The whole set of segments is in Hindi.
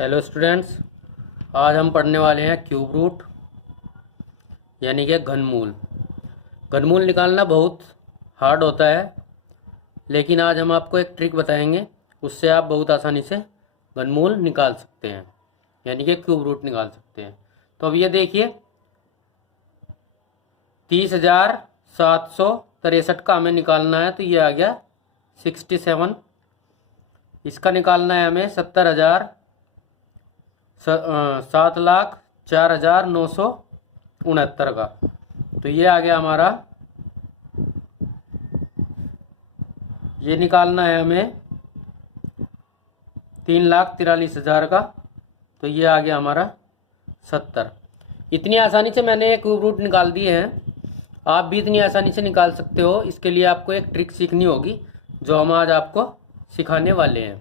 हेलो स्टूडेंट्स, आज हम पढ़ने वाले हैं क्यूब रूट यानी कि घनमूल। घनमूल निकालना बहुत हार्ड होता है, लेकिन आज हम आपको एक ट्रिक बताएंगे, उससे आप बहुत आसानी से घनमूल निकाल सकते हैं यानी कि क्यूब रूट निकाल सकते हैं। तो अब ये देखिए, 30,763 का हमें निकालना है, तो ये आ गया 67। इसका निकालना है हमें 7,04,969 का, तो ये आ गया हमारा। ये निकालना है हमें 3,43,000 का, तो ये आ गया हमारा 70। इतनी आसानी से मैंने क्यूब रूट निकाल दिए हैं, आप भी इतनी आसानी से निकाल सकते हो। इसके लिए आपको एक ट्रिक सीखनी होगी जो हम आज आपको सिखाने वाले हैं।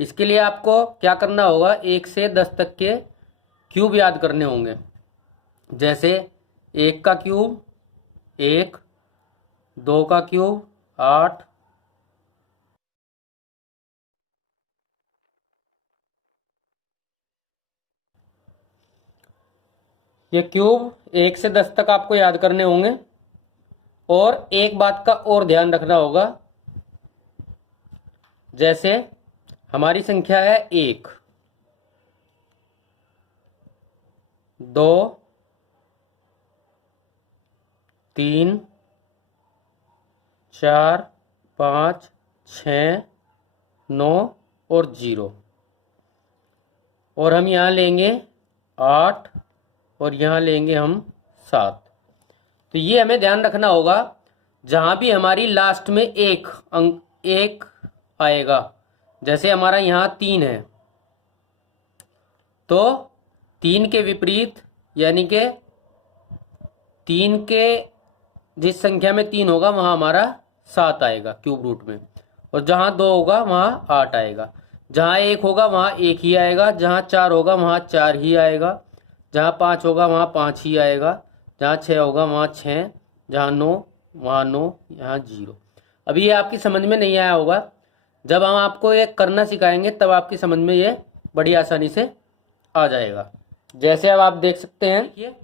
इसके लिए आपको क्या करना होगा, 1 से 10 तक के क्यूब याद करने होंगे। जैसे 1 का क्यूब 1, 2 का क्यूब 8, ये क्यूब 1 से 10 तक आपको याद करने होंगे। और एक बात का और ध्यान रखना होगा, जैसे हमारी संख्या है 1, 2, 3, 4, 5, 6, 9 और 0, और हम यहाँ लेंगे 8 और यहाँ लेंगे हम 7। तो ये हमें ध्यान रखना होगा, जहाँ भी हमारी लास्ट में एक आएगा, जैसे हमारा यहाँ 3 है, तो 3 के विपरीत यानी कि 3 के जिस संख्या में 3 होगा वहाँ हमारा 7 आएगा क्यूब रूट में, और जहाँ 2 होगा वहाँ 8 आएगा। जहाँ 1 होगा वहाँ 1 ही आएगा, जहाँ 4 होगा वहाँ 4 ही आएगा, जहाँ 5 होगा वहाँ 5 ही आएगा, जहाँ 6 होगा वहाँ 6, जहाँ 9 वहाँ 9, यहाँ 0। अभी ये आपकी समझ में नहीं आया होगा, जब हम आपको ये करना सिखाएंगे तब आपकी समझ में ये बड़ी आसानी से आ जाएगा। जैसे अब आप देख सकते हैं, देखिए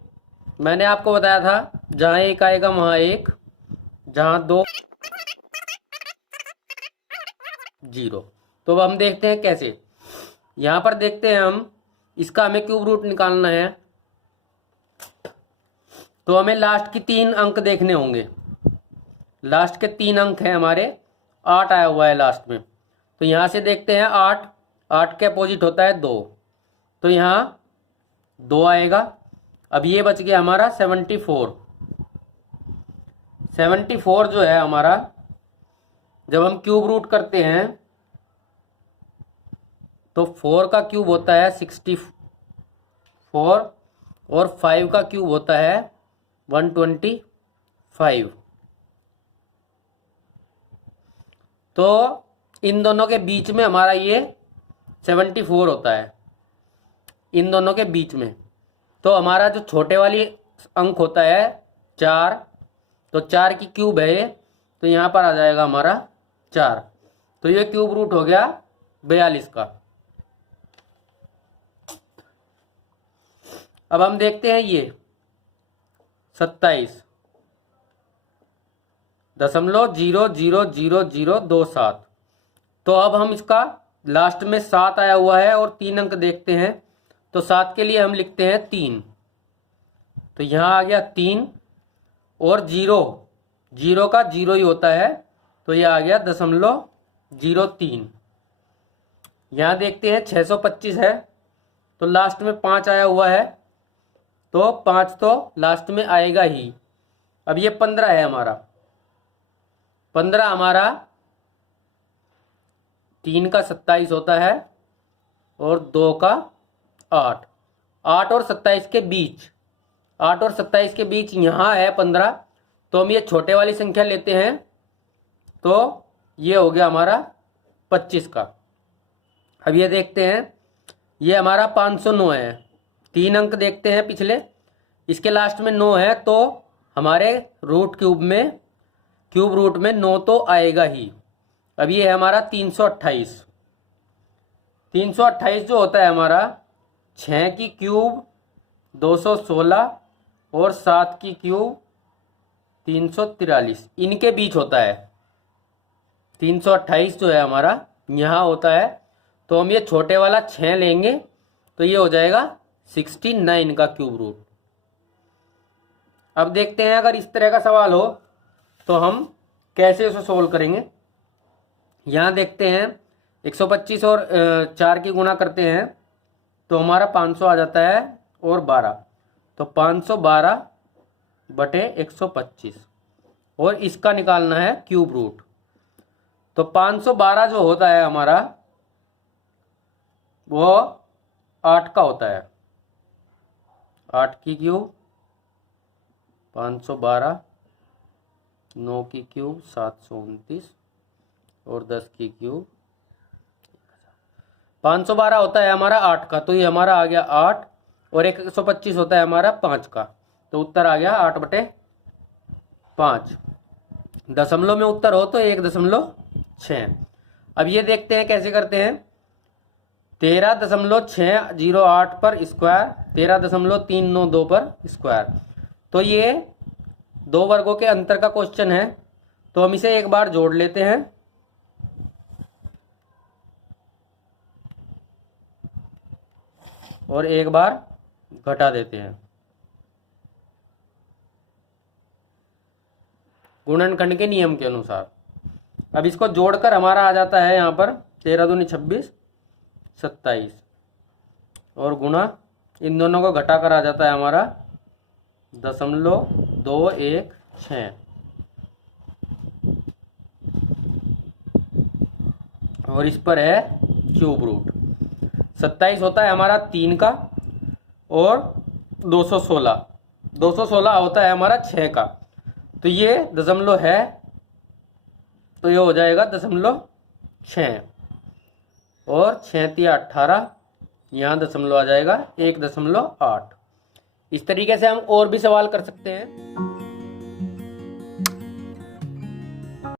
मैंने आपको बताया था जहाँ 1 आएगा वहाँ 1, जहाँ 2 0। तो अब हम देखते हैं कैसे। यहाँ पर देखते हैं हम, इसका हमें क्यूब रूट निकालना है, तो हमें लास्ट की 3 अंक देखने होंगे। लास्ट के 3 अंक हैं हमारे, 8 आया हुआ है लास्ट में, तो यहाँ से देखते हैं 8, 8 के अपोजिट होता है 2, तो यहाँ 2 आएगा। अब ये बच गया हमारा 74। 74 जो है हमारा, जब हम क्यूब रूट करते हैं तो 4 का क्यूब होता है 64 और 5 का क्यूब होता है 125। तो इन दोनों के बीच में हमारा ये 74 होता है, इन दोनों के बीच में। तो हमारा जो छोटे वाली अंक होता है 4, तो 4 की क्यूब है ये, तो यहाँ पर आ जाएगा हमारा 4। तो ये क्यूब रूट हो गया 42 का। अब हम देखते हैं ये 27.0000027। तो अब हम इसका लास्ट में 7 आया हुआ है और 3 अंक देखते हैं, तो 7 के लिए हम लिखते हैं 3, तो यहाँ आ गया 3, और 0 का 0 ही होता है, तो ये आ गया 0.03। यहाँ देखते हैं 625 है, तो लास्ट में 5 आया हुआ है, तो 5 तो लास्ट में आएगा ही। अब ये 15 है हमारा, 15 हमारा 3 का 27 होता है और 2 का 8, 8 और 27 के बीच, 8 और 27 के बीच यहाँ है 15, तो हम ये छोटे वाली संख्या लेते हैं, तो ये हो गया हमारा 25 का। अब ये देखते हैं, ये हमारा 509 है, 3 अंक देखते हैं पिछले, इसके लास्ट में 9 है, तो हमारे क्यूब रूट में 9 तो आएगा ही। अब ये है हमारा 328, 328 जो होता है हमारा 6 की क्यूब 216 और 7 की क्यूब 343 इनके बीच होता है। 328 जो है हमारा यहाँ होता है, तो हम ये छोटे वाला 6 लेंगे तो ये हो जाएगा 69 का क्यूब रूट। अब देखते हैं अगर इस तरह का सवाल हो तो हम कैसे उसे सोल्व करेंगे। यहाँ देखते हैं 125 और 4 की गुणा करते हैं तो हमारा 500 आ जाता है और 12, तो 512 बटे 125 और इसका निकालना है क्यूब रूट। तो 512 जो होता है हमारा वो 8 का होता है। 8 की क्यूब 512, 9 की क्यूब 729 और 10 की क्यूब 512 होता है हमारा 8 का, तो ये हमारा आ गया 8 और 125 होता है हमारा 5 का, तो उत्तर आ गया 8/5। दशमलव में उत्तर हो तो 1.6। अब ये देखते हैं कैसे करते हैं। 13.608 पर स्क्वायर 13.392 पर स्क्वायर, तो ये दो वर्गों के अंतर का क्वेश्चन है, तो हम इसे एक बार जोड़ लेते हैं। और एक बार घटा देते हैं। गुणनखंड के नियम के अनुसार अब इसको जोड़कर हमारा आ जाता है यहाँ पर 13 दूनी 26 27 और गुणा इन दोनों को घटाकर आ जाता है हमारा 0.216 और इस पर है क्यूब रूट। 27 होता है हमारा 3 का और 216 होता है हमारा 6 का, तो ये दशमलव है तो ये हो जाएगा 0.6 और 6 × 18 यहाँ दशमलव आ जाएगा 1.8। इस तरीके से हम और भी सवाल कर सकते हैं।